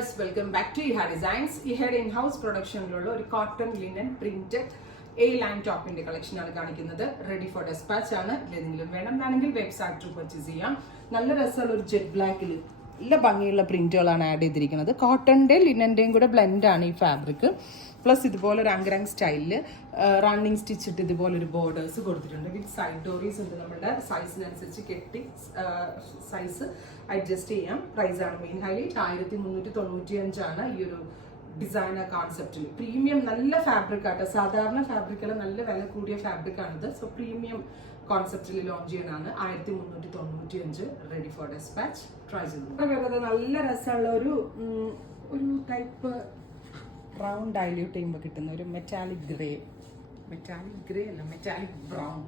viewers, welcome back to Iha Designs. Ihade in-house production lolo ഒരു cotton linen printed A-line top in the collection ആണ് കാണിക്കുന്നത്. Ready for dispatch ആണ്. ഏതെങ്കിലും വേണമെന്നാണെങ്കിൽ website through purchase ചെയ്യാം. നല്ല രസമുള്ള ഒരു ജെറ്റ് ബ്ലാക്കിൽ നല്ല ഭംഗിയുള്ള പ്രിന്റുകളാണ് ആഡ് ചെയ്തിരിക്കുന്നത്. കോട്ടന്റെ ലിനന്റെയും കൂടെ ബ്ലെൻഡ് ആണ് ഈ ഫാബ്രിക്. പ്ലസ് ഇതുപോലെ ഒരു അങ്കരങ് സ്റ്റൈലിൽ റണ്ണിങ് സ്റ്റിച്ച് ഇട്ട് ഇതുപോലെ ഒരു ബോർഡേഴ്സ് കൊടുത്തിട്ടുണ്ട്. വിത്ത് സൈഡ് ഡോറീസ് ഉണ്ട്. നമ്മുടെ സൈസിനനുസരിച്ച് കെട്ടി സൈസ് അഡ്ജസ്റ്റ് ചെയ്യാം. പ്രൈസ് ആണ് മെയിൻ ഹൈലൈറ്റ്. 1395 ഈ ഒരു ഡിസൈനർ കോൺസെപ്റ്റിൽ. പ്രീമിയം നല്ല ഫാബ്രിക് ആട്ടോ. സാധാരണ ഫാബ്രിക്കെല്ലാം നല്ല വില കൂടിയ ഫാബ്രിക് ആണിത്. സോ പ്രീമിയം കോൺസെപ്റ്റിൽ ലോഞ്ച് ചെയ്യാനാണ് 1395. Ready for dispatch. ട്രൈ ചെയ്തു വരുന്നത് നല്ല രസമുള്ള ഒരു ടൈപ്പ് ബ്രൗൺ ഡൈല്യൂട്ട് ചെയ്യുമ്പോൾ കിട്ടുന്ന ഒരു മെറ്റാലിക് ഗ്രേ അല്ല മെറ്റാലിക് ബ്രൗൺ,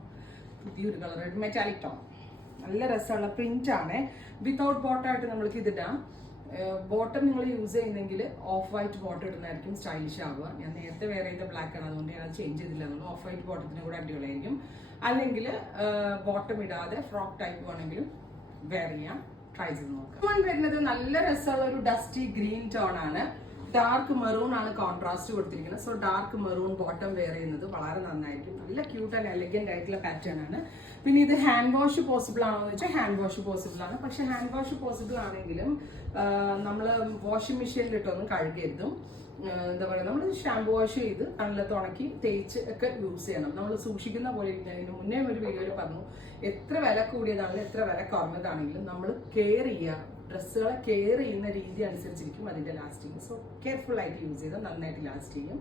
പുതിയൊരു കളർ മെറ്റാലിക് ടോൺ. നല്ല രസമുള്ള പ്രിന്റ് ആണ്. വിത്തൗട്ട് ബോട്ടമായിട്ട് നമ്മൾക്ക് ഇതിടാം. ബോട്ടം നിങ്ങൾ യൂസ് ചെയ്യുന്നെങ്കിൽ ഓഫ് വൈറ്റ് ബോട്ടം ഇടുന്നതായിരിക്കും സ്റ്റൈലിഷ് ആവുക. ഞാൻ നേരത്തെ വേറെ ചെയ്ത ബ്ലാക്ക് ആണ്, അതുകൊണ്ട് ഞാൻ അത് ചേഞ്ച് ചെയ്തില്ല. നമ്മൾ ഓഫ് വൈറ്റ് ബോട്ടത്തിന് കൂടെ അടിപൊളിയായിരിക്കും. അല്ലെങ്കിൽ ബോട്ടം ഇടാതെ ഫ്രോക്ക് ടൈപ്പ് വേണമെങ്കിലും വെയർ ചെയ്യാം. ട്രൈ ചെയ്ത് നോക്കാം. വരുന്നത് നല്ല രസമുള്ള ഒരു ഡസ്റ്റി ഗ്രീൻ ടോൺ ആണ്. ഡാർക്ക് മെറൂൺ ആണ് കോൺട്രാസ്റ്റ് കൊടുത്തിരിക്കുന്നത്. So dark maroon bottom wear ചെയ്യുന്നത് വളരെ നന്നായിരിക്കും. നല്ല ക്യൂട്ട് ആൻഡ് എലഗന്റ് ആയിട്ടുള്ള പാറ്റേൺ ആണ്. പിന്നെ ഇത് ഹാൻഡ് വാഷ് പോസിബിൾ ആണോ എന്ന് വെച്ചാൽ ഹാൻഡ് വാഷ് പോസിബിൾ ആണ്. പക്ഷെ ഹാൻഡ് വാഷ് പോസിബിൾ ആണെങ്കിലും നമ്മൾ വാഷിംഗ് മെഷീനിൽ ഇട്ടൊന്നും കഴുകരുതും. എന്താ പറയുക, നമ്മൾ ഷാമ്പു വാഷ് ചെയ്ത് കണ്ണിലത്ത് ഉണക്കി തേച്ച് ഒക്കെ യൂസ് ചെയ്യണം. നമ്മൾ സൂക്ഷിക്കുന്ന പോലെ ഇരിക്കുന്നതിന് മുന്നേ ഒരു വീഡിയോയിൽ പറഞ്ഞു, എത്ര വില കൂടിയതാണെങ്കിലും എത്ര വില കുറഞ്ഞതാണെങ്കിലും നമ്മൾ കെയർ ചെയ്യുക. ഡ്രസ്സുകളെ കെയർ ചെയ്യുന്ന രീതി അനുസരിച്ചിരിക്കും അതിന്റെ ലാസ്റ്റിങ്. സോ കെയർഫുൾ ആയിട്ട് യൂസ് ചെയ്താൽ നന്നായിട്ട് ലാസ്റ്റ് ചെയ്യും.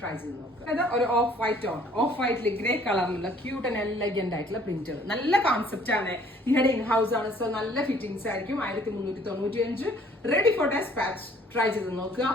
ട്രൈ ചെയ്ത് നോക്കുക. അതായത് ഒരു ഓഫ് വൈറ്റ് ആണ്. ഓഫ് വൈറ്റിൽ ഗ്രേ കളറിലുള്ള ക്യൂട്ട് ആൻഡ് എലഗന്റ് ആയിട്ടുള്ള പ്രിന്റുകൾ. നല്ല കോൺസെപ്റ്റ് ആണ്. ഇവിടെ ഇൻ ഹൗസ് ആണ്. സോ നല്ല ഫിറ്റിംഗ്സ് ആയിരിക്കും. 1395. Ready for dispatch. ട്രൈ ചെയ്ത് നോക്കുക.